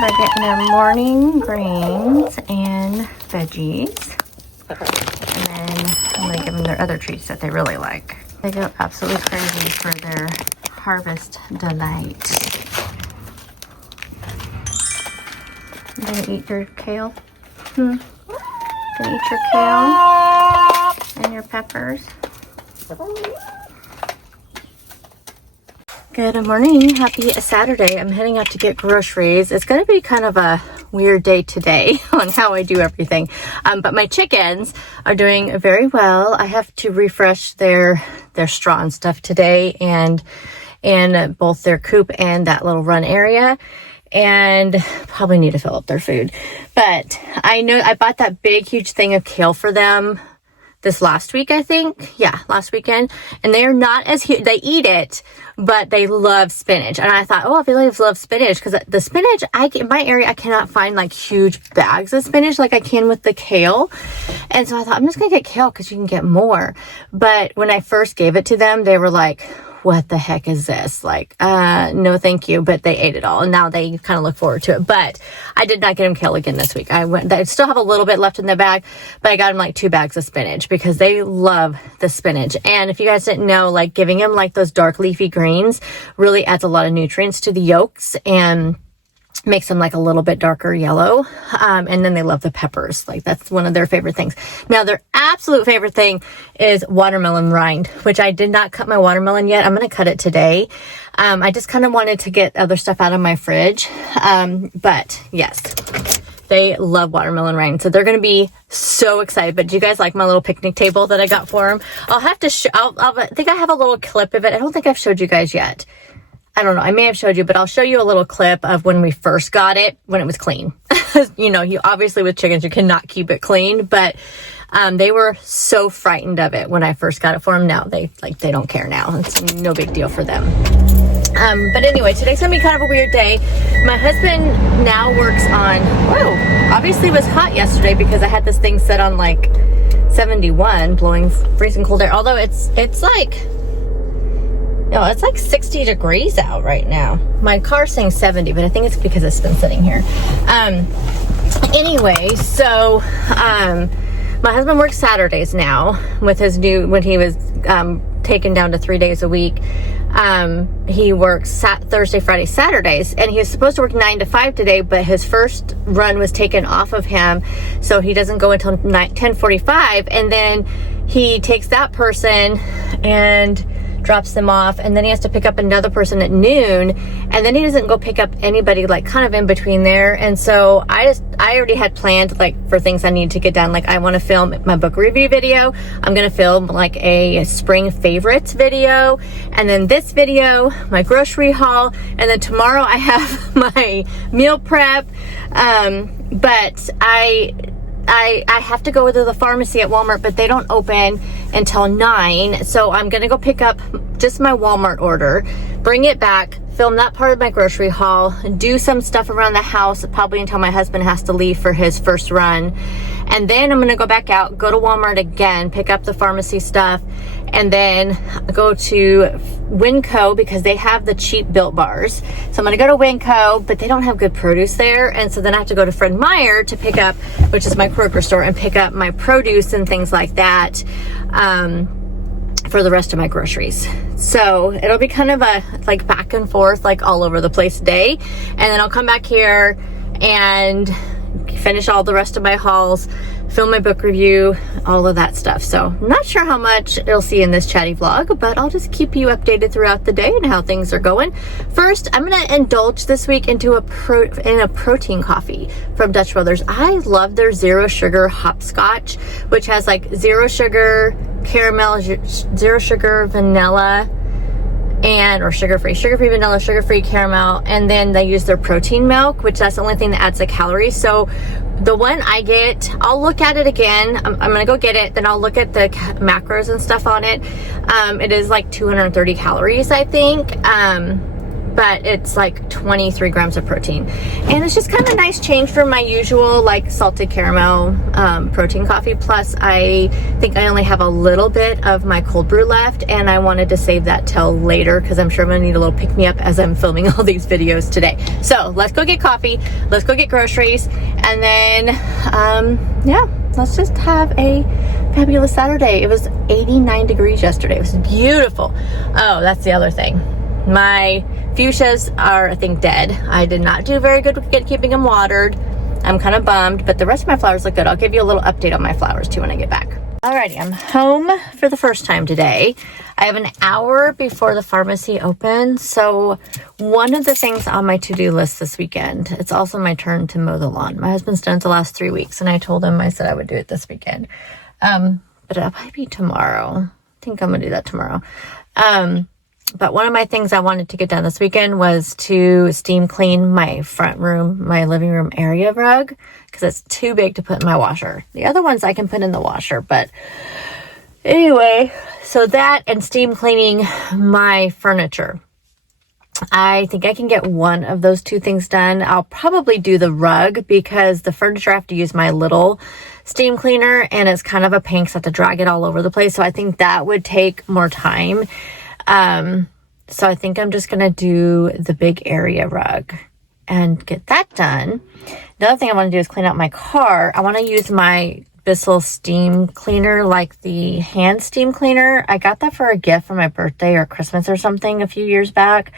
they're getting their morning greens and veggies. And then I'm going to give them their other treats that they really like. They go absolutely crazy for their harvest delight. You gonna eat your kale? Gonna eat your kale and your peppers? Good morning, happy Saturday. I'm heading out to get groceries. It's gonna be kind of a weird day today on how I do everything. But my chickens are doing very well. I have to refresh their straw and stuff today, and both their coop and that little run area, and probably need to fill up their food. But I know I bought that big huge thing of kale for them this last week, I think. Yeah, last weekend. And they are not as huge. They eat it, but they love spinach. And I thought, oh, if they love spinach, because the spinach, in my area, I cannot find like huge bags of spinach like I can with the kale. And so I thought, I'm just going to get kale because you can get more. But when I first gave it to them, they were like, what the heck is this? Like, no, thank you. But they ate it all. And now they kind of look forward to it. But I did not get them kale again this week. I still have a little bit left in the bag, but I got them like 2 bags of spinach because they love the spinach. And if you guys didn't know, like giving them like those dark leafy greens really adds a lot of nutrients to the yolks and makes them like a little bit darker yellow. And then they love the peppers. Like that's one of their favorite things. Now their absolute favorite thing is watermelon rind, which I did not cut my watermelon yet. I'm going to cut it today. I just kind of wanted to get other stuff out of my fridge. But yes, they love watermelon rind. So they're going to be so excited. But do you guys like my little picnic table that I got for them? I'll have to I think I have a little clip of it. I don't think I've showed you guys yet. I don't know. I may have showed you, but I'll show you a little clip of when we first got it, when it was clean. You know, you obviously with chickens, you cannot keep it clean, but they were so frightened of it when I first got it for them. Now they don't care now. It's no big deal for them. But anyway, today's gonna be kind of a weird day. My husband now works on, obviously it was hot yesterday because I had this thing set on like 71, blowing freezing cold air. Although it's like, no, it's like 60 degrees out right now. My car's saying 70, but I think it's because it's been sitting here. Anyway, so my husband works Saturdays now with his when he was taken down to 3 days a week. He works Thursday, Friday, Saturdays, and he was supposed to work 9 to 5 today, but his first run was taken off of him, so he doesn't go until 10:45, and then he takes that person and drops them off, and then he has to pick up another person at noon, and then he doesn't go pick up anybody like kind of in between there. And so I already had planned like for things I need to get done. Like I want to film my book review video, I'm going to film like a spring favorites video, and then this video, my grocery haul, and then tomorrow I have my meal prep. But I have to go to the pharmacy at Walmart, but they don't open until 9. So I'm going to go pick up just my Walmart order, bring it back, film that part of my grocery haul, do some stuff around the house, probably until my husband has to leave for his first run. And then I'm going to go back out, go to Walmart again, pick up the pharmacy stuff, and then go to Winco because they have the cheap Built Bars. So I'm going to go to Winco, but they don't have good produce there. And so then I have to go to Fred Meyer to pick up, which is my Kroger store, and pick up my produce and things like that for the rest of my groceries. So it'll be kind of a like back and forth, like all over the place day. And then I'll come back here and finish all the rest of my hauls, film my book review, all of that stuff. So I'm not sure how much you'll see in this chatty vlog, but I'll just keep you updated throughout the day and how things are going. First, I'm going to indulge this week into a protein coffee from Dutch Brothers. I love their zero sugar hopscotch, which has like zero sugar caramel, zero sugar vanilla, or sugar-free vanilla, sugar-free caramel, and then they use their protein milk, which that's the only thing that adds the calories. So the one I get, I'll look at it again. I'm gonna go get it, then I'll look at the macros and stuff on it. It is like 230 calories, I think. But but it's like 23 grams of protein. And it's just kind of a nice change from my usual like salted caramel protein coffee. Plus I think I only have a little bit of my cold brew left, and I wanted to save that till later because I'm sure I'm gonna need a little pick me up as I'm filming all these videos today. So let's go get coffee, let's go get groceries, and then yeah, let's just have a fabulous Saturday. It was 89 degrees yesterday. It was beautiful. Oh, that's the other thing. My fuchsias are, I think, dead. I did not do very good with keeping them watered. I'm kind of bummed, but the rest of my flowers look good. I'll give you a little update on my flowers too when I get back. Alrighty, I'm home for the first time today. I have an hour before the pharmacy opens. So one of the things on my to-do list this weekend, it's also my turn to mow the lawn. My husband's done it the last 3 weeks, and I told him, I said I would do it this weekend. But it'll probably be tomorrow. I think I'm gonna do that tomorrow. But one of my things I wanted to get done this weekend was to steam clean my front room, my living room area rug, because it's too big to put in my washer. The other ones I can put in the washer, but anyway, so that and steam cleaning my furniture. I think I can get one of those two things done. I'll probably do the rug because the furniture I have to use my little steam cleaner, and it's kind of a pain because I have to drag it all over the place. So I think that would take more time. So I think I'm just going to do the big area rug and get that done. The other thing I want to do is clean out my car. I want to use my Bissell steam cleaner, like the hand steam cleaner. I got that for a gift for my birthday or Christmas or something a few years back,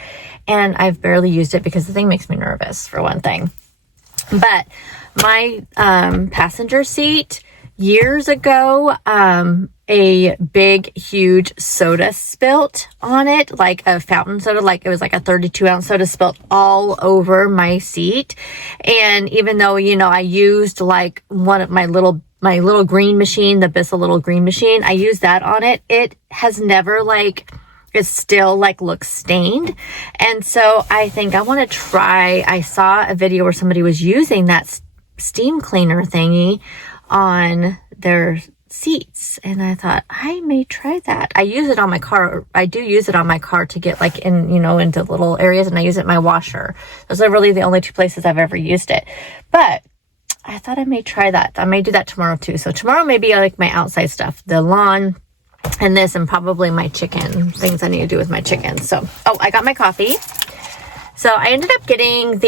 and I've barely used it because the thing makes me nervous, for one thing. But my passenger seat, years ago, a big, huge soda spilt on it, like a fountain soda, like it was like a 32-ounce soda spilt all over my seat. And even though, you know, I used like one of my little green machine, the Bissell little green machine, I used that on it. It has never like, it still like looks stained. And so I think I want to try, I saw a video where somebody was using that steam cleaner thingy on their seats, and I thought I may try that. I use it on my car. I do use it on my car to get like in, you know, into little areas, and I use it in my washer. Those are really the only two places I've ever used it. But I thought I may try that. I may do that tomorrow too. So tomorrow may be like my outside stuff, the lawn and this, and probably my chicken, things I need to do with my chicken. So, oh, I got my coffee. So I ended up getting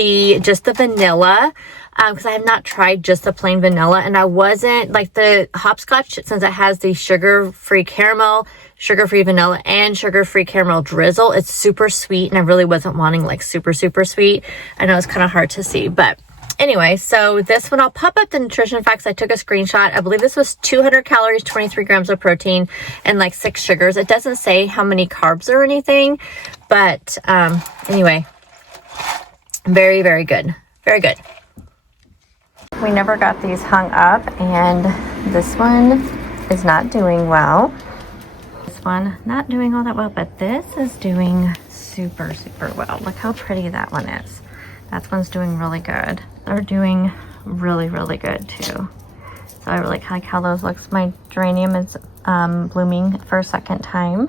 just the vanilla, because I have not tried just the plain vanilla, and I wasn't like the hopscotch, since it has the sugar-free caramel, sugar-free vanilla, and sugar-free caramel drizzle. It's super sweet, and I really wasn't wanting like super, super sweet. I know it's kind of hard to see, but anyway, so this one, I'll pop up the nutrition facts. I took a screenshot. I believe this was 200 calories, 23 grams of protein, and like 6 sugars. It doesn't say how many carbs or anything, but anyway, very, very good. Very good. We never got these hung up, and this one is not doing well. This one not doing all that well, but this is doing super, super well. Look how pretty that one is. That one's doing really good. They're doing really, really good too. So I really like how those looks. My geranium is blooming for a second time.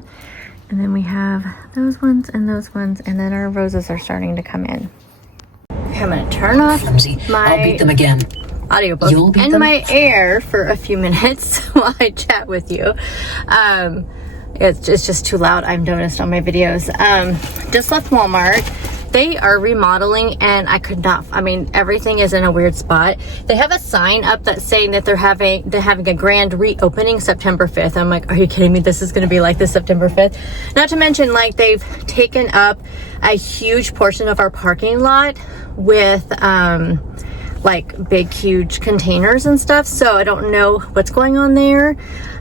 And then we have those ones, and then our roses are starting to come in. Okay, I'm gonna turn off my I'll beat them again. Audiobook and my air for a few minutes while I chat with you. It's just too loud, I've noticed on my videos. Just left Walmart. They are remodeling, and I could not, I mean, everything is in a weird spot. They have a sign up that's saying that they're having a grand reopening September 5th. I'm like, are you kidding me? This is going to be like this September 5th. Not to mention, like, they've taken up a huge portion of our parking lot with, like big, huge containers and stuff. So I don't know what's going on there.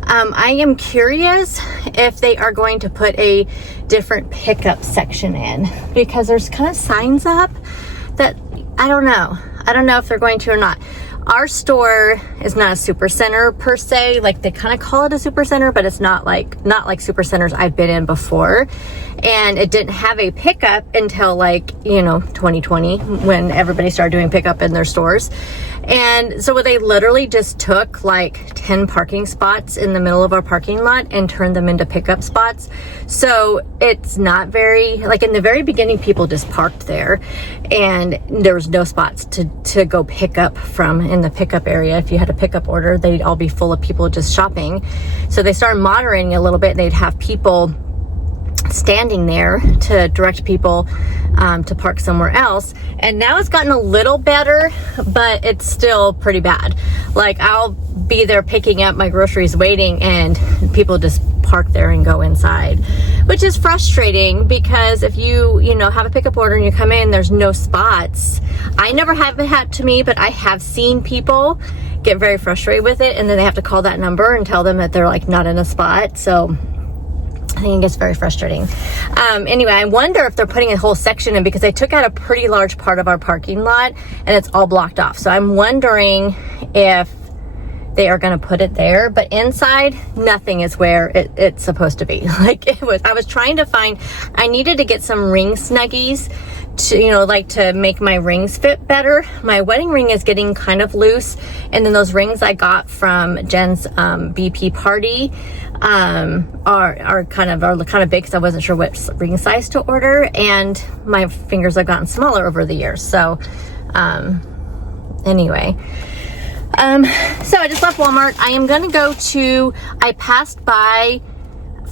I am curious if they are going to put a different pickup section in, because there's kind of signs up that I don't know if they're going to or not. our store is not a super center per se. Like, they kind of call it a super center, but it's not like super centers I've been in before. And it didn't have a pickup until, like, you know, 2020, when everybody started doing pickup in their stores. And so they literally just took like 10 parking spots in the middle of our parking lot and turned them into pickup spots. So it's not very, like, in the very beginning, people just parked there and there was no spots to go pick up from in the pickup area. If you had a pickup order, they'd all be full of people just shopping. So they started moderating a little bit. They'd have people standing there to direct people to park somewhere else. And now it's gotten a little better, but it's still pretty bad. Like, I'll be there picking up my groceries waiting and people just park there and go inside, which is frustrating because if you know, have a pickup order and you come in, there's no spots. I never have it happen to me, but I have seen people get very frustrated with it, and then they have to call that number and tell them that they're like not in a spot. So I think it gets very frustrating. Anyway, I wonder if they're putting a whole section in, because they took out a pretty large part of our parking lot and it's all blocked off. So I'm wondering if they are going to put it there, but inside nothing is where it's supposed to be. Like, I was trying to find, I needed to get some ring snuggies to, you know, like to make my rings fit better. My wedding ring is getting kind of loose, and then those rings I got from Jen's BP party are kind of big, because I wasn't sure what ring size to order, and my fingers have gotten smaller over the years. So anyway, so I just left Walmart. I am gonna go I passed by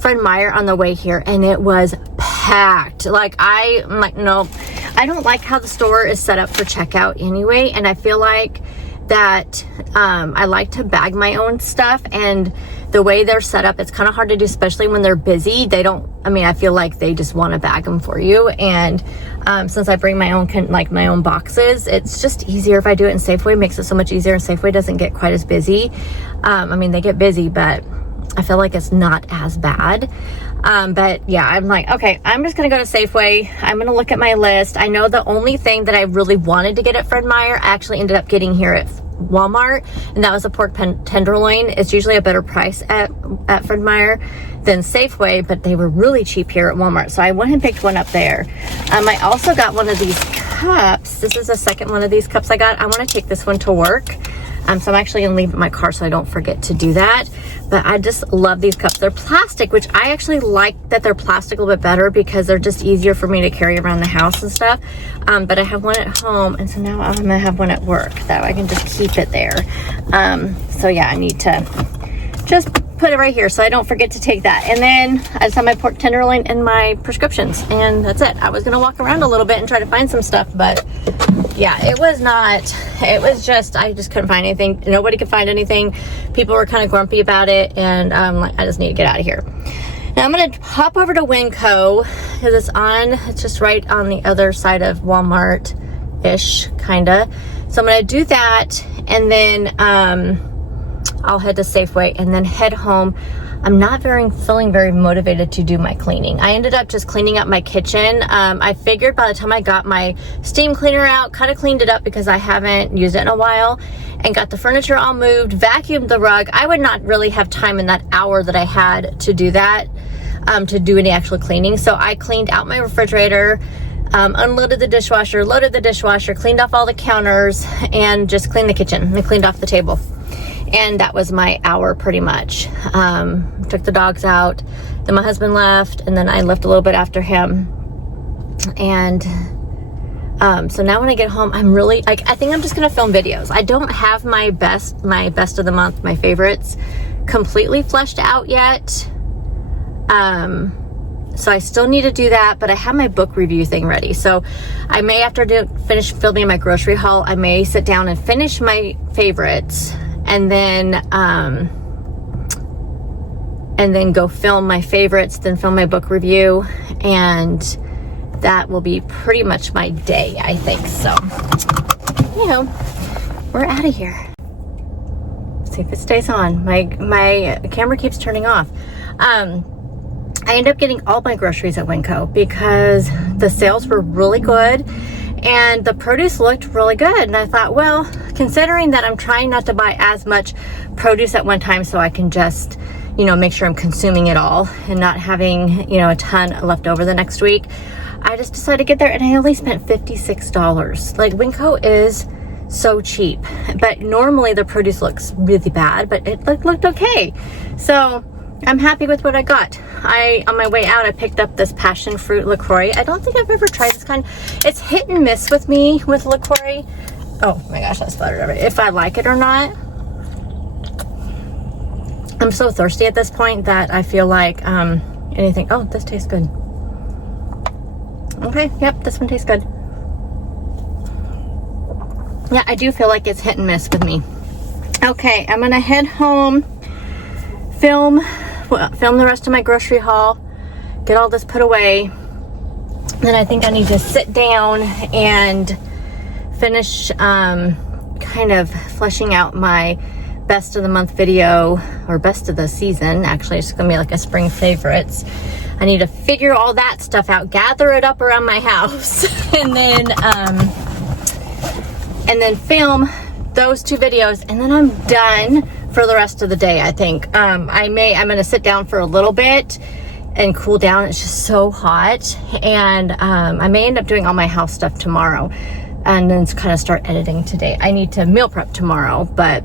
Fred Meyer on the way here and it was packed. Like, I'm like, no, I don't like how the store is set up for checkout anyway, and I feel like that I like to bag my own stuff, and the way they're set up, it's kind of hard to do, especially when they're busy. I feel like they just want to bag them for you. And since I bring my own boxes, it's just easier if I do it in Safeway. It makes it so much easier, and Safeway doesn't get quite as busy. They get busy, but I feel like it's not as bad. But yeah, I'm like, okay, I'm just gonna go to Safeway. I'm gonna look at my list. I know the only thing that I really wanted to get at Fred Meyer, I actually ended up getting here at Walmart, and that was a pork tenderloin. It's usually a better price at Fred Meyer than Safeway, but they were really cheap here at Walmart, so I went and picked one up there. I also got one of these cups. This is the second one of these cups I got. I want to take this one to work. So I'm actually gonna leave it in my car so I don't forget to do that. But I just love these cups. They're plastic, which I actually like that they're plastic a little bit better, because they're just easier for me to carry around the house and stuff. But I have one at home, and so now I'm gonna have one at work that I can just keep it there. So yeah, I need to just put it right here so I don't forget to take that. And then I just have my pork tenderloin and my prescriptions, and that's it. I was gonna walk around a little bit and try to find some stuff, but yeah, I just couldn't find anything. Nobody could find anything. People were kind of grumpy about it, and I just need to get out of here. Now I'm gonna hop over to Winco, because it's just right on the other side of Walmart-ish, kinda. So I'm gonna do that, and then I'll head to Safeway and then head home. I'm not feeling very motivated to do my cleaning. I ended up just cleaning up my kitchen. I figured by the time I got my steam cleaner out, kind of cleaned it up because I haven't used it in a while, and got the furniture all moved, vacuumed the rug, I would not really have time in that hour that I had to do that, to do any actual cleaning. So I cleaned out my refrigerator, unloaded the dishwasher, loaded the dishwasher, cleaned off all the counters, and just cleaned the kitchen and cleaned off the table. And that was my hour pretty much. Took the dogs out, then my husband left, and then I left a little bit after him. And so now when I get home, I'm really, I think I'm just gonna film videos. I don't have my best of the month, my favorites, completely fleshed out yet. So I still need to do that, but I have my book review thing ready. So I may, after finish filming my grocery haul, I may sit down and finish my favorites, and then go film my favorites, then film my book review, and that will be pretty much my day, I think. So, we're out of here. Let's see if it stays on. My camera keeps turning off. I ended up getting all my groceries at Winco because the sales were really good, and the produce looked really good. And I thought, well, considering that I'm trying not to buy as much produce at one time so I can just, you know, make sure I'm consuming it all and not having, you know, a ton left over the next week, I just decided to get there, and I only spent $56. Like, Winco is so cheap, but normally the produce looks really bad, but it looked okay. So I'm happy with what I got. On my way out, I picked up this passion fruit LaCroix. I don't think I've ever tried this kind. It's hit and miss with me with LaCroix. Oh my gosh, I sputtered everything. If I like it or not. I'm so thirsty at this point that I feel like anything. Oh, this tastes good. Okay, yep, this one tastes good. Yeah, I do feel like it's hit and miss with me. Okay, I'm gonna head home, film the rest of my grocery haul, get all this put away. Then I think I need to sit down and finish kind of fleshing out my best of the month video, or best of the season. Actually, it's gonna be like a spring favorites. I need to figure all that stuff out, gather it up around my house, and then film those 2 videos, and then I'm done for the rest of the day. I think I'm gonna sit down for a little bit and cool down. It's just so hot, and I may end up doing all my house stuff tomorrow, and then kind of start editing today. I need to meal prep tomorrow, but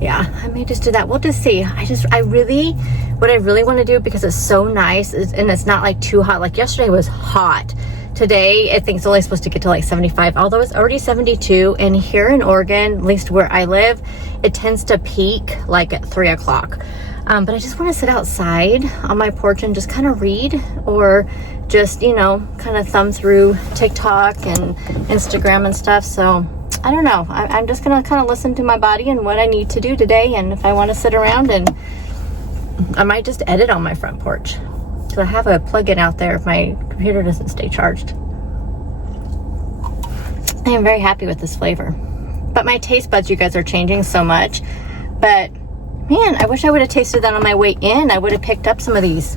yeah, I may just do that. We'll just see. What I really want to do, because it's so nice, and it's not like too hot. Like yesterday was hot. Today, I think it's only supposed to get to like 75, although it's already 72. And here in Oregon, at least where I live, it tends to peak like at 3 o'clock. But I just want to sit outside on my porch and just kind of read, or just, you know, kind of thumb through TikTok and Instagram and stuff. So I don't know. I'm just going to kind of listen to my body and what I need to do today. And if I want to sit around, and I might just edit on my front porch. So I have a plug-in out there if my computer doesn't stay charged. I am very happy with this flavor. But my taste buds, you guys, are changing so much. But man, I wish I would have tasted that on my way in. I would have picked up some of these.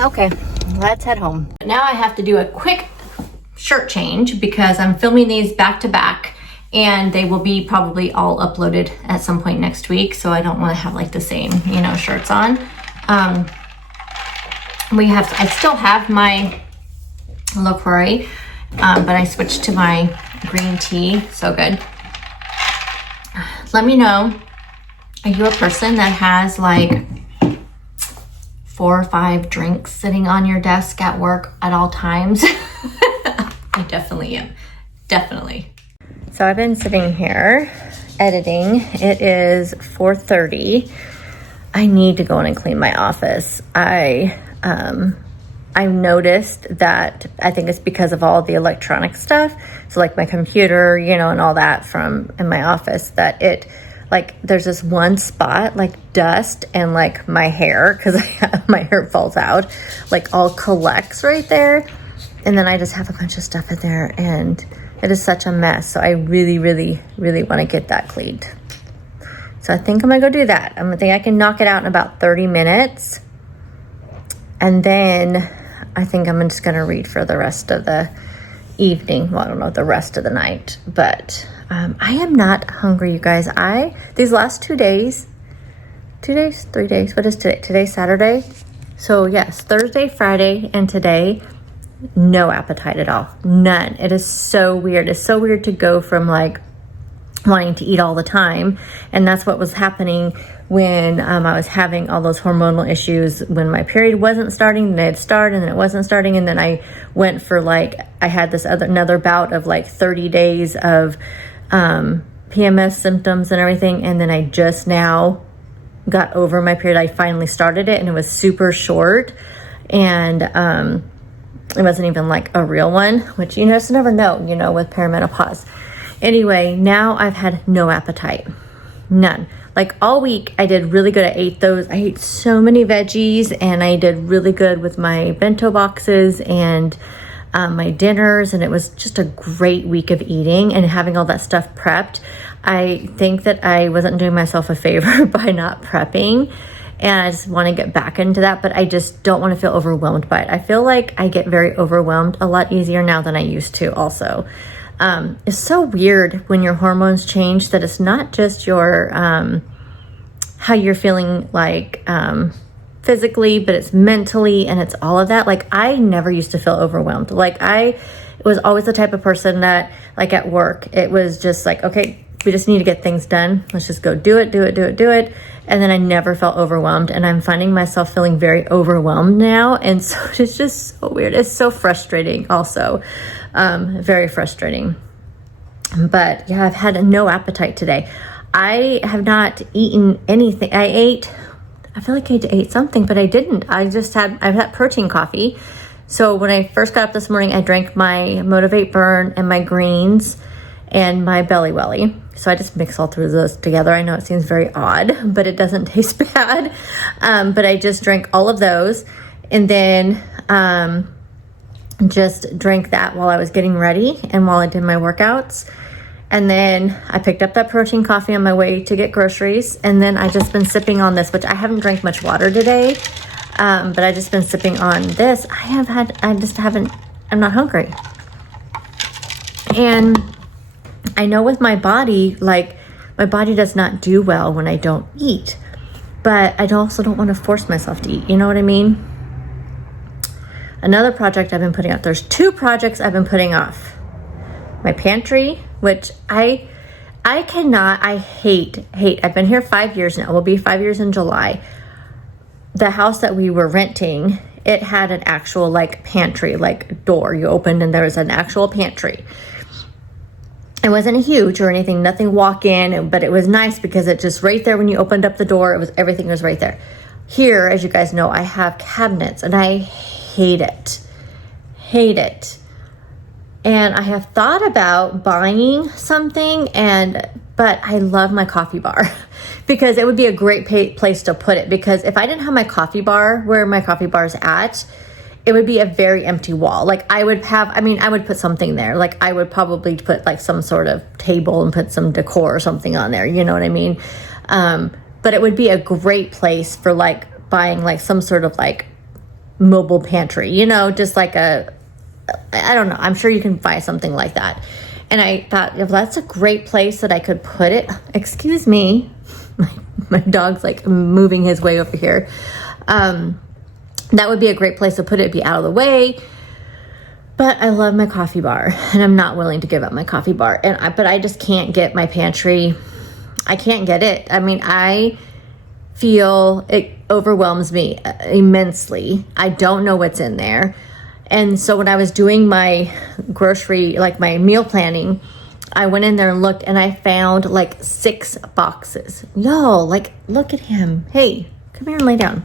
Okay, let's head home. Now I have to do a quick shirt change because I'm filming these back to back, and they will be probably all uploaded at some point next week. So I don't want to have like the same, you know, shirts on. I still have my LaCroix, but I switched to my green tea. So good. Let me know, are you a person that has like 4 or 5 drinks sitting on your desk at work at all times? I definitely am. Definitely. So I've been sitting here editing. It is 4:30. I need to go in and clean my office. I noticed that, I think it's because of all the electronic stuff. So like my computer, you know, and all that from in my office, that it, like, there's this one spot, like dust and like my hair, because my hair falls out, like all collects right there. And then I just have a bunch of stuff in there, and it is such a mess. So I really, really, really want to get that cleaned. So I think I'm gonna go do that. I think I can knock it out in about 30 minutes. And then I think I'm just gonna read for the rest of the evening. Well, I don't know, the rest of the night. But I am not hungry, you guys. These last 2 days, 3 days, what is today? Today's Saturday. So yes, Thursday, Friday, and today, no appetite at all. None. It is so weird. It's so weird to go from like wanting to eat all the time. And that's what was happening when I was having all those hormonal issues, when my period wasn't starting, then it'd start, and then it wasn't starting. And then I went for like, I had this another bout of like 30 days of PMS symptoms and everything. And then I just now got over my period. I finally started it, and it was super short. And, it wasn't even like a real one, which you just never know, you know, with perimenopause. Anyway, now I've had no appetite. None. Like all week I did really good. I ate so many veggies, and I did really good with my bento boxes and my dinners. And it was just a great week of eating and having all that stuff prepped. I think that I wasn't doing myself a favor by not prepping. and I just want to get back into that, but I just don't want to feel overwhelmed by it. I feel like I get very overwhelmed a lot easier now than I used to also. It's so weird when your hormones change that it's not just your how you're feeling like physically, but it's mentally, and it's all of that. Like, I never used to feel overwhelmed. Like, I was always the type of person that, like, at work, it was just like, okay, we just need to get things done. Let's just go do it. And then I never felt overwhelmed, and I'm finding myself feeling very overwhelmed now. And so it's just so weird. It's so frustrating also. Very frustrating. But yeah, I've had no appetite today. I have not eaten anything. I feel like I ate something, but I didn't. I've had protein coffee. So when I first got up this morning, I drank my Motivate Burn and my greens and my Belly Welly. So I just mix all three of those together. I know it seems very odd, but it doesn't taste bad. But I just drank all of those, and then just drank that while I was getting ready and while I did my workouts. And then I picked up that protein coffee on my way to get groceries. And then I just been sipping on this, which I haven't drank much water today. But I just been sipping on this. I'm not hungry. And I know with my body, like, my body does not do well when I don't eat, but I also don't want to force myself to eat. You know what I mean? Another project I've been putting off. There's 2 projects I've been putting off. My pantry, which I hate. I've been here 5 years now. It will be 5 years in July. The house that we were renting, it had an actual, like, pantry, like, door you opened, and there was an actual pantry. It wasn't huge or anything, nothing walk in, but it was nice because it just right there when you opened up the door, everything was right there. Here, as you guys know, I have cabinets, and I hate it. And I have thought about buying something, but I love my coffee bar because it would be a great place to put it, because if I didn't have my coffee bar where my coffee bar is at, it would be a very empty wall. Like, I would put something there. Like, I would probably put, like, some sort of table and put some decor or something on there. You know what I mean? But it would be a great place for, like, buying, like, some sort of, like, mobile pantry, you know, just like I don't know. I'm sure you can buy something like that. And I thought, if that's a great place that I could put it. Excuse me. My dog's, like, moving his way over here. That would be a great place to put it, be out of the way. But I love my coffee bar, and I'm not willing to give up my coffee bar. But I just can't get my pantry. I can't get it. I mean, I feel it overwhelms me immensely. I don't know what's in there. And so when I was doing my grocery, like my meal planning, I went in there and looked, and I found like 6 boxes. Yo, like, look at him. Hey, come here and lay down.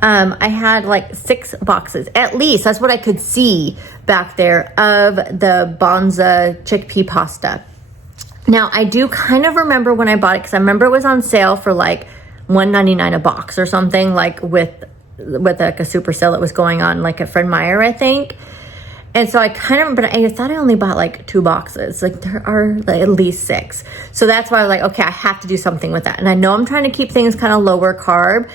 I had like 6 boxes, at least. That's what I could see back there, of the Bonza chickpea pasta. Now, I do kind of remember when I bought it, because I remember it was on sale for like $1.99 a box or something, like with like a super sale that was going on, like at Fred Meyer, I think. And so I kind of, but I thought I only bought like 2 boxes. Like, there are like at least 6. So that's why I was like, okay, I have to do something with that. And I know I'm trying to keep things kind of lower carb,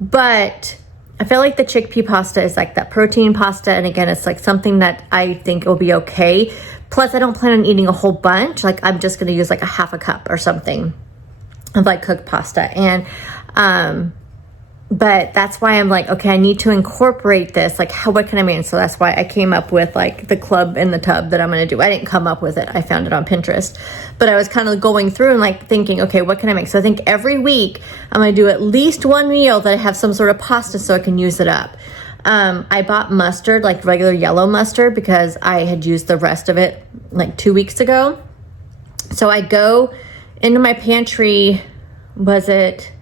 but I feel like the chickpea pasta is like that protein pasta. And again, it's like something that I think will be okay. Plus, I don't plan on eating a whole bunch. Like, I'm just going to use like a half a cup or something of like cooked pasta. And, but that's why I'm like, okay, I need to incorporate this. Like, what can I make? So that's why I came up with like the club in the tub that I'm going to do. I didn't come up with it. I found it on Pinterest, but I was kind of going through and like thinking, okay, what can I make? So I think every week I'm going to do at least one meal that I have some sort of pasta so I can use it up. I bought mustard, like regular yellow mustard, because I had used the rest of it like 2 weeks ago. So I go into my pantry, was it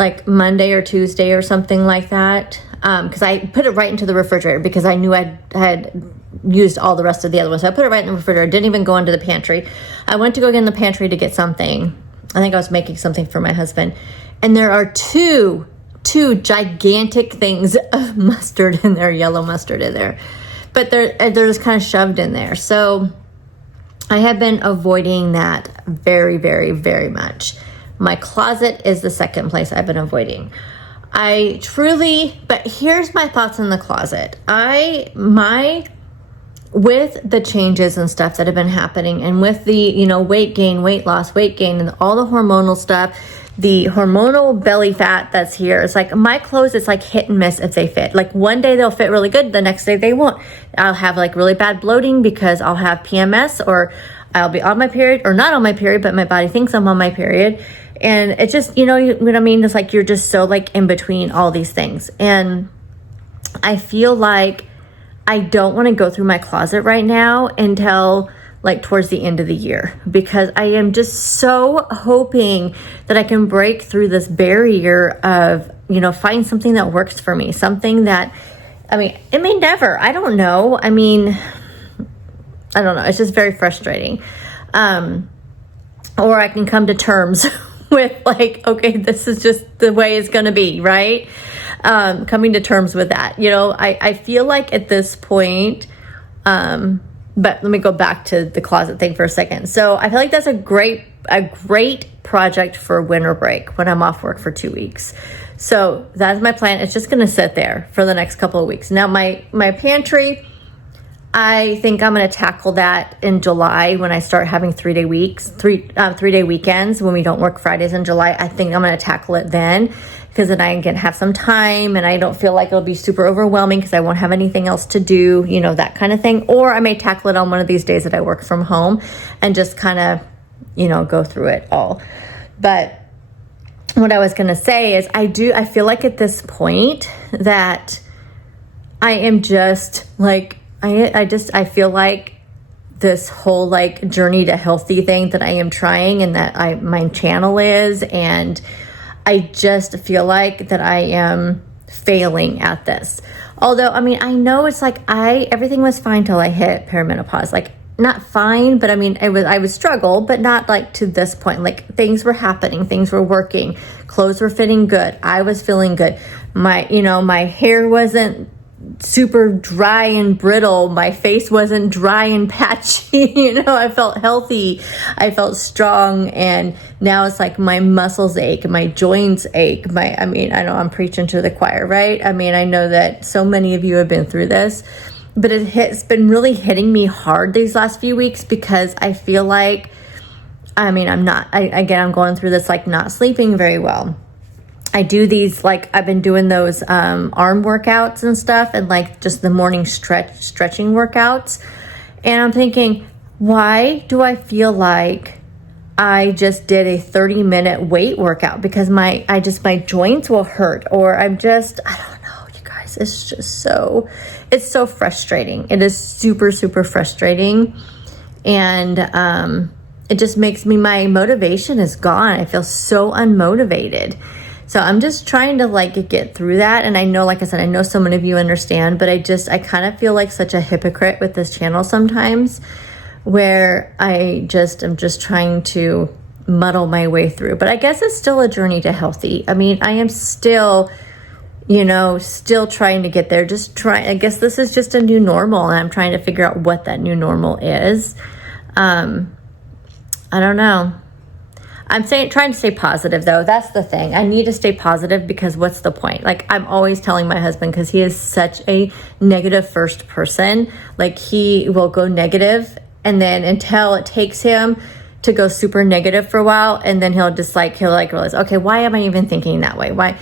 like Monday or Tuesday or something like that, because I put it right into the refrigerator because I knew I had used all the rest of the other ones. So I put it right in the refrigerator, didn't even go into the pantry. I went to go get in the pantry to get something. I think I was making something for my husband, and there are two gigantic things of mustard in there, yellow mustard in there, but they're just kind of shoved in there. So I have been avoiding that very, very, very much. My closet is the second place I've been avoiding. But here's my thoughts on the closet. With the changes and stuff that have been happening, and with the, you know, weight gain, weight loss, weight gain, and all the hormonal stuff, the hormonal belly fat that's here, it's like my clothes, it's like hit and miss if they fit. Like one day they'll fit really good, the next day they won't. I'll have like really bad bloating because I'll have PMS, or I'll be on my period, or not on my period, but my body thinks I'm on my period. And it's just, you know what I mean? It's like you're just so like in between all these things. And I feel like I don't want to go through my closet right now until like towards the end of the year, because I am just so hoping that I can break through this barrier of, you know, find something that works for me, something that, I mean, it may never, I don't know. I mean, I don't know. It's just very frustrating. Or I can come to terms with like, okay, this is just the way it's going to be, right? Coming to terms with that, you know, I feel like at this point, but let me go back to the closet thing for a second. So I feel like that's a great project for winter break when I'm off work for 2 weeks. So that's my plan. It's just going to sit there for the next couple of weeks. Now my pantry, I think I'm going to tackle that in July when I start having 3-day weeks, 3-day weekends when we don't work Fridays in July. I think I'm going to tackle it then, because then I can have some time and I don't feel like it'll be super overwhelming because I won't have anything else to do, you know, that kind of thing. Or I may tackle it on one of these days that I work from home and just kind of, you know, go through it all. But what I was going to say is I feel like at this point that I am just like, I feel like this whole like journey to healthy thing that I am trying, and that my channel is, and I just feel like that I am failing at this. Although, I mean, I know it's like everything was fine till I hit perimenopause. Like, not fine, but I mean, I would struggle, but not like to this point. Like, things were happening, things were working, clothes were fitting good, I was feeling good. My hair wasn't super dry and brittle, my face wasn't dry and patchy, you know, I felt healthy, I felt strong. And now it's like my muscles ache, my joints ache, I know I'm preaching to the choir, right? I mean, I know that so many of you have been through this, but it's been really hitting me hard these last few weeks, because I feel like, I mean, I'm going through this like not sleeping very well. I do these, like, I've been doing those arm workouts and stuff, and like just the morning stretching workouts. And I'm thinking, why do I feel like I just did a 30-minute weight workout? Because my joints will hurt, or I don't know, you guys, it's so frustrating. It is super, super frustrating. And it just makes me, my motivation is gone. I feel so unmotivated. So I'm just trying to like get through that. And I know, like I said, I know so many of you understand, but I kind of feel like such a hypocrite with this channel sometimes, where am just trying to muddle my way through. But I guess it's still a journey to healthy. I mean, I am still, still trying to get there. I guess this is just a new normal, and I'm trying to figure out what that new normal is. I don't know. I'm trying to stay positive, though. That's the thing. I need to stay positive, because what's the point? Like, I'm always telling my husband, because he is such a negative first person. Like, he will go negative, and then until it takes him to go super negative for a while, and then he'll realize, okay, why am I even thinking that way? Why?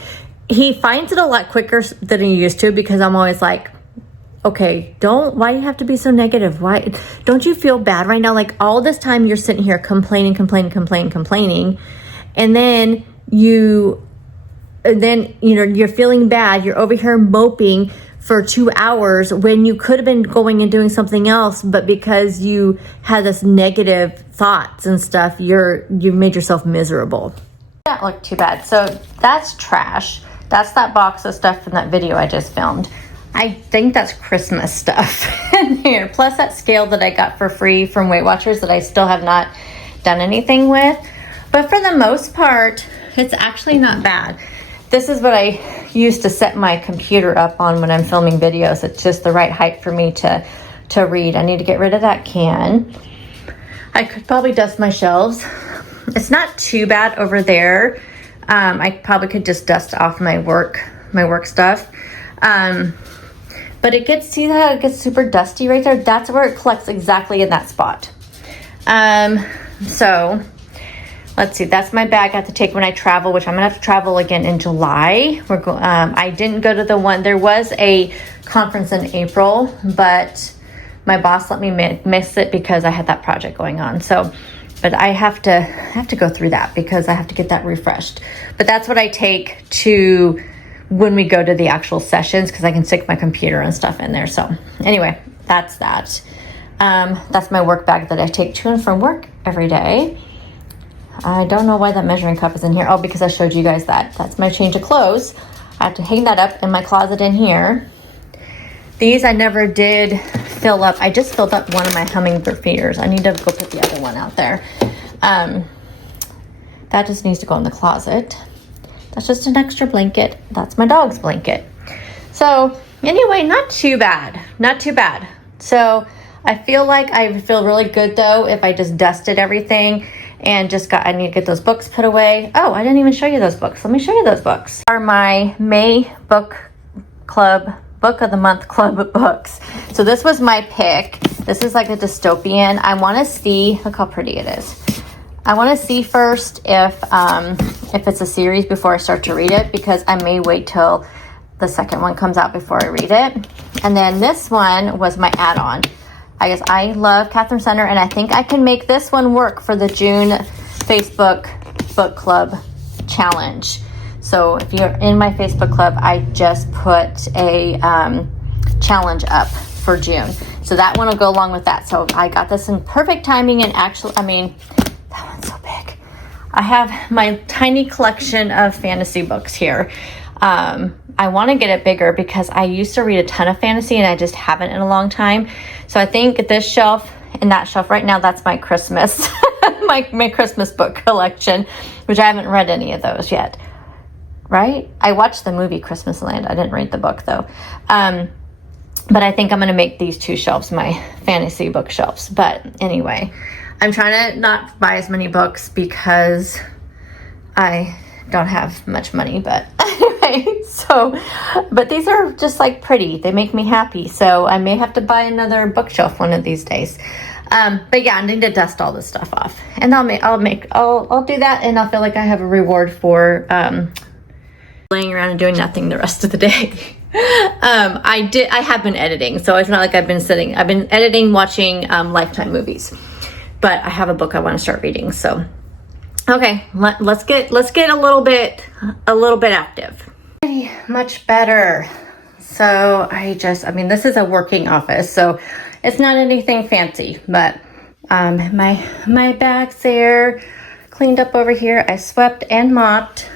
He finds it a lot quicker than he used to, because I'm always like, okay, why do you have to be so negative? Why don't you feel bad right now? Like, all this time you're sitting here complaining. And then you're feeling bad. You're over here moping for 2 hours when you could have been going and doing something else. But because you had this negative thoughts and stuff, you've made yourself miserable. That looked too bad. So that's trash. That's that box of stuff from that video I just filmed. I think that's Christmas stuff in here. Plus that scale that I got for free from Weight Watchers that I still have not done anything with. But for the most part, it's actually not bad. This is what I used to set my computer up on when I'm filming videos. It's just the right height for me to read. I need to get rid of that can. I could probably dust my shelves. it's not too bad over there. I probably could just dust off my work stuff. But it gets, see how it gets super dusty right there? That's where it collects, exactly in that spot. So let's see, that's my bag I have to take when I travel, which I'm gonna have to travel again in July. I didn't go to the one, there was a conference in April, but my boss let me miss it because I had that project going on. So, but I have to go through that because I have to get that refreshed. But that's what I take to when we go to the actual sessions, because I can stick my computer and stuff in there. So anyway, that's that. That's my work bag that I take to and from work every day. I don't know why that measuring cup is in here. Oh, because I showed you guys that. That's my change of clothes. I have to hang that up in my closet in here. These I never did fill up. I just filled up one of my hummingbird feeders. I need to go put the other one out there. That just needs to go in the closet. That's just an extra blanket. That's my dog's blanket. So anyway, not too bad. Not too bad. So I feel really good though if I just dusted everything and I need to get those books put away. Oh, I didn't even show you those books. Let me show you those books. Are my May book club, book of the month club books. So this was my pick. This is like a dystopian. I want to see, look how pretty it is. I want to see first if it's a series before I start to read it, because I may wait till the second one comes out before I read it. And then this one was my add-on. I guess I love Catherine Center, and I think I can make this one work for the June Facebook book club challenge. So if you're in my Facebook club, I just put a challenge up for June. So that one will go along with that. So I got this in perfect timing, and actually, I mean, that one's so big. I have my tiny collection of fantasy books here. I want to get it bigger because I used to read a ton of fantasy and I just haven't in a long time. So I think this shelf and that shelf right now, that's my Christmas, my Christmas book collection, which I haven't read any of those yet. Right? I watched the movie Christmas Land. I didn't read the book though. But I think I'm going to make these two shelves my fantasy bookshelves. But anyway, I'm trying to not buy as many books because I don't have much money, but anyway, but these are just like pretty. They make me happy. So I may have to buy another bookshelf one of these days. But yeah, I need to dust all this stuff off, and I'll do that, and I'll feel like I have a reward for, laying around and doing nothing the rest of the day. I have been editing, so it's not like I've been editing, watching, Lifetime movies, but I have a book I want to start reading. So, okay, let's get a little bit active. Pretty much better. So I mean, this is a working office, so it's not anything fancy, but, my bag's there, cleaned up over here. I swept and mopped.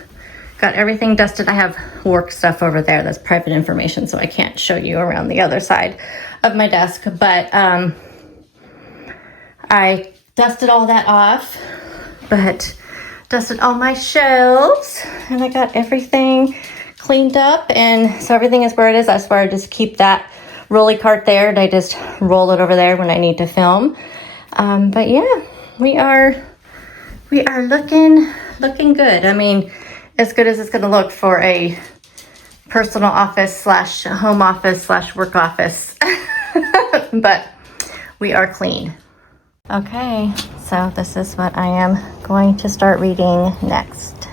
Got everything dusted. I have work stuff over there that's private information, so I can't show you around the other side of my desk. But I dusted all that off, but dusted all my shelves, and I got everything cleaned up, and so everything is where it is. That's where I just keep that rolly cart there, and I just roll it over there when I need to film. But yeah, we are looking good. I mean, as good as it's going to look for a personal office / home office / work office. But we are clean. Okay, so this is what I am going to start reading next.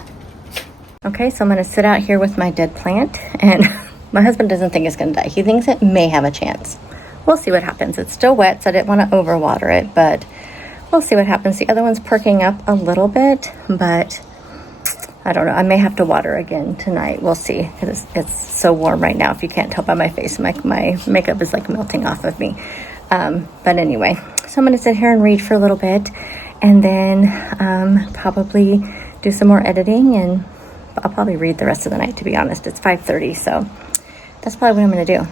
Okay, so I'm going to sit out here with my dead plant, and my husband doesn't think it's going to die. He thinks it may have a chance. We'll see what happens. It's still wet, so I didn't want to overwater it, but we'll see what happens. The other one's perking up a little bit, but I don't know. I may have to water again tonight. We'll see, because it's so warm right now. If you can't tell by my face, my makeup is like melting off of me. But anyway, so I'm going to sit here and read for a little bit, and then probably do some more editing, and I'll probably read the rest of the night, to be honest. It's 5:30, so that's probably what I'm going to do.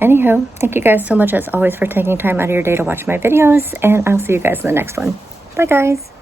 Anywho, thank you guys so much as always for taking time out of your day to watch my videos, and I'll see you guys in the next one. Bye guys.